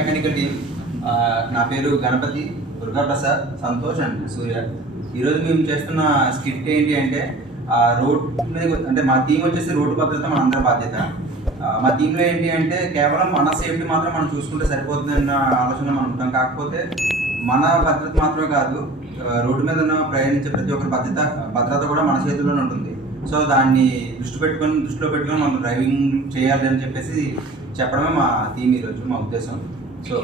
Mechanical team. నా పేరు Ganapati, Durgaprasad, Santosh and సూర్య. ఈరోజు మేము చేస్తున్న స్కిట్ ఏంటి అంటే రోడ్ మీద, అంటే మా టీం వచ్చేసి రోడ్డు భద్రత మన అందరి బాధ్యత. మా టీంలో ఏంటి అంటే కేవలం మన సేఫ్టీ మాత్రం మనం చూసుకుంటే సరిపోతుందన్న ఆలోచన మనం ఉంటాం. కాకపోతే మన భద్రత మాత్రమే కాదు, రోడ్డు మీద ప్రయాణించే ప్రతి ఒక్కరి భద్రత కూడా మన చేతుల్లోనే ఉంటుంది. సో దాన్ని దృష్టిలో పెట్టుకొని మనం డ్రైవింగ్ చేయాలి అని చెప్పేసి చెప్పడమే మా టీం ఈరోజు మా ఉద్దేశం. సో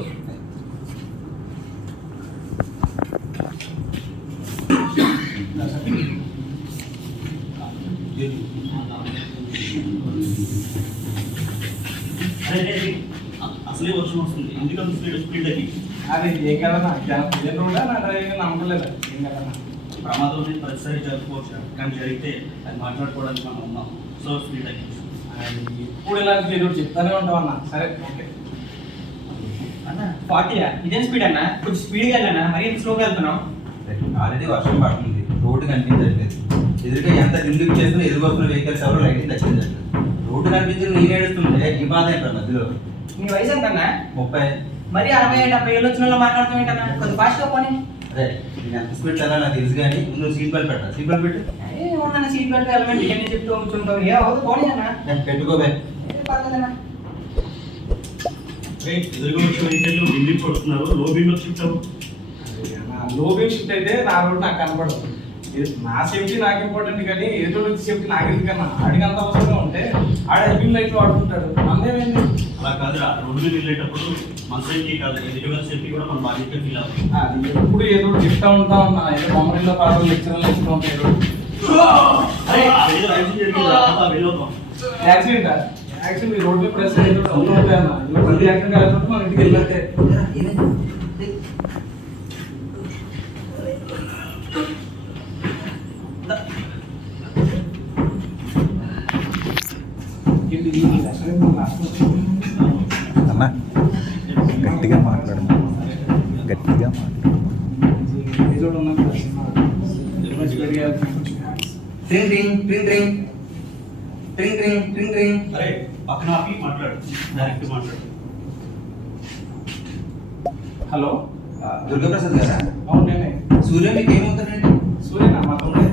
అసలే వర్షం వస్తుంది, ఎందుకంటే స్పీడ్ తగ్గి అది ఏం కదన్నా, రోడ్డా నా డ్రైవింగ్ నమ్మకలేదా? ఏం కదన్నా, ప్రమాదం అనేది ప్రతిసారి జరుపుకోవచ్చు, కానీ జరిగితే అది మాట్లాడుకోవడానికి మనం ఉన్నాం. సో స్పీడ్ తగ్గి ఇప్పుడు ఇలాంటి ఏదో చెప్తానే ఉంటాం అన్న. సరే ఓకే అన్న 40 ఇదే స్పీడ్ అన్న, కొంచెం స్పీడ్గా వెళ్ళానా, మరి స్లోగా వెళ్తున్నాం. ఆల్రెడీ వర్షం పడుతుంది, రోడ్డు కనిపించట్లేదు. ఎదురుగా ఎంత లిమిట్ చేస్తున్నా ఎదురుకొస్తున్న వెహికల్స్ ఎవరు లైటింగ్ తగ్గించట్లేదు. రోడ్డు కనిపించి నేను ఏడుస్తుంటే ఈ బాధ ఏంటో మధ్యలో. నీ వయసు ఎంతన్నా? 30. మరి 60-70 ఏళ్ళు వచ్చిన వాళ్ళు మాట్లాడతాం ఏంటన్నా? కొంచెం ఫాస్ట్గా పోనీ. అదే నేను ఎంత స్పీడ్ వెళ్ళాలి నాకు తెలుసు, కానీ నువ్వు సీట్ బెల్ట్ పెట్టాలి. సీట్ బెల్ట్ పెట్టి ఏమన్నా సీట్ బెల్ట్ ఎలిమెంట్ ఇవన్నీ చెప్తూ కూర్చుంటావు. ఏ అవుతుంది పోనీ అన్న, పెట్టుకోబే. పర్లేదన్నా. ఎదురుగా వచ్చే వెహికల్ బిల్డింగ్ కొడుతున్నారు, లో బీమ్ షిఫ్ట్ అవ్వు. లో బీమ్ షిఫ్ట్ అయితే నా రోడ్ నాకు కనపడదు. నా సేఫ్టీ నాకు ఇంపార్టెంట్, కానీ ఏదో సేఫ్టీ నాకు ఎందుకన్నా. ఆడికి అంత అవసరంగా ఉంటే ఆడ హెల్పింగ్ లైట్లు వాడుకుంటాడు, అందేమైంది? అలా కాదురా, రోడ్డు మీద వెళ్ళేటప్పుడు మన సేఫ్టీ కాదు, ఎదురుగా సేఫ్టీ కూడా మన బాధ్యత ఫీల్ అవ్వాలి. ఎప్పుడు ఏదో చెప్తా ఉంటా ఉన్నా, ఏదో బొమ్మరిలో పాటలు లెక్చర్లు ఇస్తూ ఉంటాయి. యాక్సిడెంట్ యాక్సిడెంట్ రోడ్ మీద ప్రెస్ ఉంటాయన్న, మళ్ళీ యాక్సిడెంట్ అయినప్పుడు మన ఇంటికి వెళ్ళినట్టే. అన్నా గట్టిగా మాట్లాడమా, గట్టిగా మాట్లాడు. ట్రింగ్ ట్రింగ్ ట్రింగ్ ట్రింగ్ ట్రింగ్ ట్రింగ్ ట్రింగ్ ట్రింగ్. అరే పక్కన ఆపి మాట్లాడు, డైరెక్ట్ మాట్లాడు. హలో, దుర్గాప్రసాద్ గారా? అవును నేనే. సూర్య మీకు ఏమవుతారండి? సూర్యనా? మా తమ్ముడే.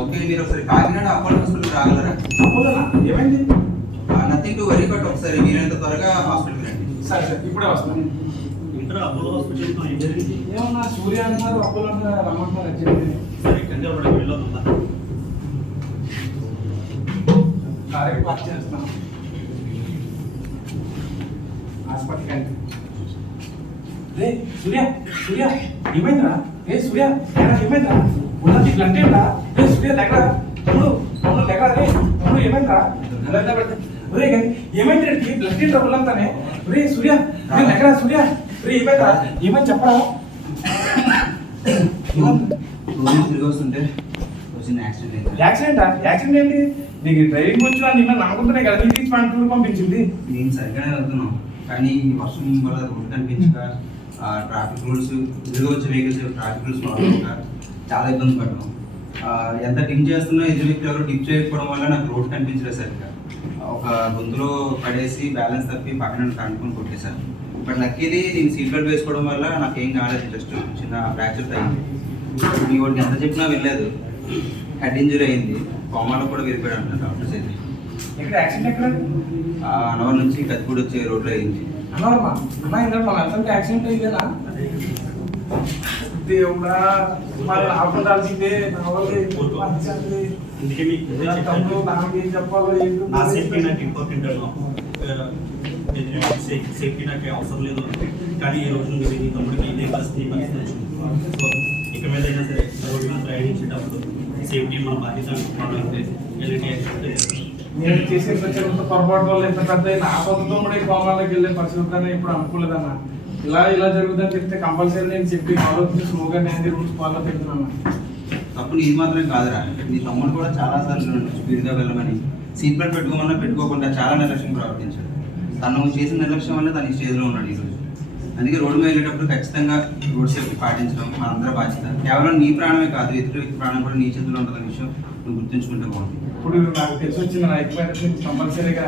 ఓకే, మీరు ఒకసారి కాకినాడ అపోలో హాస్పిటల్ రాగలరా? అపోలోనా? ఏమైంది? నథింగ్ టు వరీ, బట్ ఒకసారి వీలైనంత త్వరగా హాస్పిటల్కి రండి. సరే సరే, ఇప్పుడే వస్తాను. ఇంటర్ అపోలో హాస్పిటల్ ఏం జరిగింది? ఏమన్నా సూర్య అంటున్నారు, అపోలో అంటున్నారు, రమ్మంటున్నారు. వచ్చింది సరే ఇక్కడికి అక్కడికి వెళ్ళొద్దా? కార్యక్రమం పాస్ చేస్తున్నాను హాస్పిటల్కి అండి. రే సూర్య, సూర్య ఏమైందిరా? ఏ సూర్య ఏమైందిరా? ఉన్నది బ్లడ్ ఏంట్రా? ఏ సూర్య దగ్గర తమ్ముడు, తమ్ముడు దగ్గర. రే తమ్ముడు ఏమైందిరా? ఒరే ఏమైంది రేపు బ్లడ్ ఏంట్రా ఉన్నంతానే? ఒరే సూర్య నేను దగ్గర. సూర్య రే ఏమైందిరా? ఏమైంది చెప్పరా? రోజు తిరిగి వస్తుంటే వచ్చిన యాక్సిడెంట్ అయింది. యాక్సిడెంటా? యాక్సిడెంట్ ఏంటి? నీకు డ్రైవింగ్ వచ్చినా నిన్న నమ్ముకుంటేనే కదా నీకు తీసి మన టూర్ పంపించింది. నేను సరిగ్గానే వెళ్తున్నాం, కానీ ఈ వర్షం వల్ల రోడ్డు కనిపించక ట్రాఫిక్ రూల్స్, ఎదురుగా వచ్చే వెహికల్స్ ట్రాఫిక్ రూల్స్ ఫాలో అవ్వక చాలా ఇబ్బంది పడ్డాం. ఎంత టిప్ చేస్తున్నా ఎదురు వ్యక్తులు ఎవరు టిప్ చేయకపోవడం వల్ల నాకు రోడ్ కనిపించలేదు సరిగ్గా. ఒక గొంతులో పడేసి బ్యాలెన్స్ తప్పి పక్కన కనుక్కొని కొట్టేశాను. బట్ లక్కీది నేను సీట్ బెల్ట్ వేసుకోవడం వల్ల నాకేం కాలేదు, జస్ట్ చిన్న ఫ్రాక్చర్ అయింది. మీ వాడికి ఎంత చెప్పినా వెళ్ళలేదు, హెడ్ ఇంజరీ అయింది, కోమాలో కూడా విరిపోయాడు అంటారు డాక్టర్స్ అయితే. ఎక్కడ యాక్సిడెంట్? ఎక్కడ? అనవర్ నుంచి కత్తిపూడి వచ్చే రోడ్లో అయింది. అన్నవరమా? అన్న ఇందాక మన అర్థంకి యాక్సిడెంట్ అయ్యేనా? దేవుడా, మరి ఆపడాల్సిందే నా వల్ల అందుకే మీకు తమ్ముడు నాకు ఏం చెప్పాలో ఏంటో. నా సేఫ్టీ నాకు ఇంపార్టెంట్ సేఫ్టీ నాకు అవసరం లేదు, కానీ ఈ రోజు మీరు ఈ తమ్ముడికి ఇదే పరిస్థితి వచ్చింది. సో ఇక మీద అయినా సరే రోడ్డు మీద ప్రయాణించేటప్పుడు సేఫ్టీ మన బాధ్యత అనుకోవడం. నేను చేసే చిన్న పొరపాటు వల్ల ఎంత పెద్ద నా సొంత తమ్ముడే కోమాలోకి వెళ్ళే పరిస్థితి ఇప్పుడు అనుకోలేదన్న. ఇలా జరుగుతుందని చెప్తే కంపల్సరీ నేను చెప్పి ఆలోచించి స్లోగా నేను రూల్స్ ఫాలో అవుతున్నాను. తప్పు నీది మాత్రమే కాదురా, నీ తమ్ముడు కూడా చాలా సార్లు స్పీడ్గా వెళ్ళమని సీట్ బెల్ట్ పెట్టుకోమన్నా పెట్టుకోకుండా చాలా నిర్లక్ష్యం ప్రవర్తించాడు. తను చేసిన నిర్లక్ష్యం వల్ల తన ఈ స్టేజ్లో ఉన్నాడు ఈరోజు. అందుకే రోడ్డు మీద వెళ్ళేటప్పుడు ఖచ్చితంగా రోడ్ సేఫ్టీ పాటించడం మనందరూ బాధ్యత. కేవలం నీ ప్రాణమే కాదు, ఇతర వ్యక్తి ప్రాణం కూడా నీ చేతిలో ఉంటుందన్న విషయం నువ్వు గుర్తుంచుకుంటే బాగుంది. ఇప్పుడు నాకు తెలిసి వచ్చింది, నా ఎక్కువ కంపల్సరీగా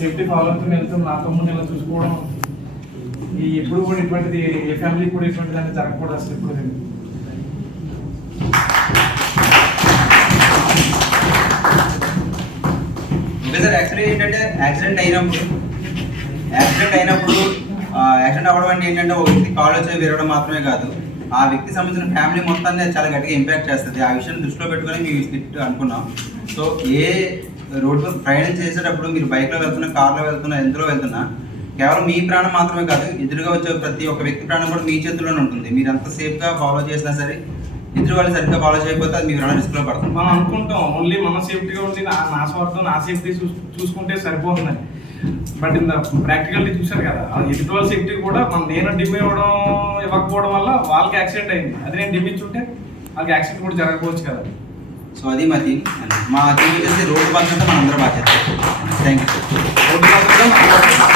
సేఫ్టీ ఫాలో అవుతూ వెళ్తూ నా తమ్ముడిని ఇలా చూసుకోవడం ఈ ఎప్పుడు కూడా ఇటువంటిది ఏ ఫ్యామిలీ కూడా ఇటువంటిది అనేది జరగకూడదు అసలు ఎప్పుడు ఓకే సార్, యాక్చువల్లీ ఏంటంటే యాక్సిడెంట్ అయినప్పుడు యాక్సిడెంట్ అవ్వడం అంటే ఏంటంటే ఒక వ్యక్తి కాళ్ళు వచ్చి విరగడం మాత్రమే కాదు, ఆ వ్యక్తికి సంబంధించిన ఫ్యామిలీ మొత్తాన్ని చాలా గట్టిగా ఇంపాక్ట్ చేస్తుంది. ఆ విషయాన్ని దృష్టిలో పెట్టుకొని మేము స్క్రిప్ట్ అనుకున్నాం. సో ఏ రోడ్డు ప్రయాణం చేసేటప్పుడు మీరు బైక్లో వెళ్తున్నా, కార్లో వెళ్తున్నా, ఎందులో వెళ్తున్నా, కేవలం మీ ప్రాణం మాత్రమే కాదు, ఎదురుగా వచ్చే ప్రతి ఒక్క వ్యక్తి ప్రాణం కూడా మీ చేతుల్లోనే ఉంటుంది. మీరు ఎంత సేఫ్గా ఫాలో చేసినా సరే ఎదురు వాళ్ళు సరిగ్గా ఫాలో చేయకపోతే అది మీ ప్రాణం రిస్క్లో పడుతుంది. మనం అనుకుంటాం ఓన్లీ మన సేఫ్టీగా ఉండి నా స్వార్థం నా సేఫ్టీ చూసుకుంటే సరిపోతుందని. బట్ ఇంత ప్రాక్టికల్లీ చూశారు కదా, ఎదుటి వాళ్ళ సేఫ్టీ కూడా నేను డిమ్ ఇవ్వకపోవడం వల్ల వాళ్ళకి యాక్సిడెంట్ అయింది. అదే నేను డిమ్ ఇచ్చుంటే వాళ్ళకి యాక్సిడెంట్ కూడా జరగకపోవచ్చు కదా. సో అది మా టీం వచ్చేసి రోడ్డు బాధ్యత మనందరూ బాధ్యత. Thank you. రోడ్డు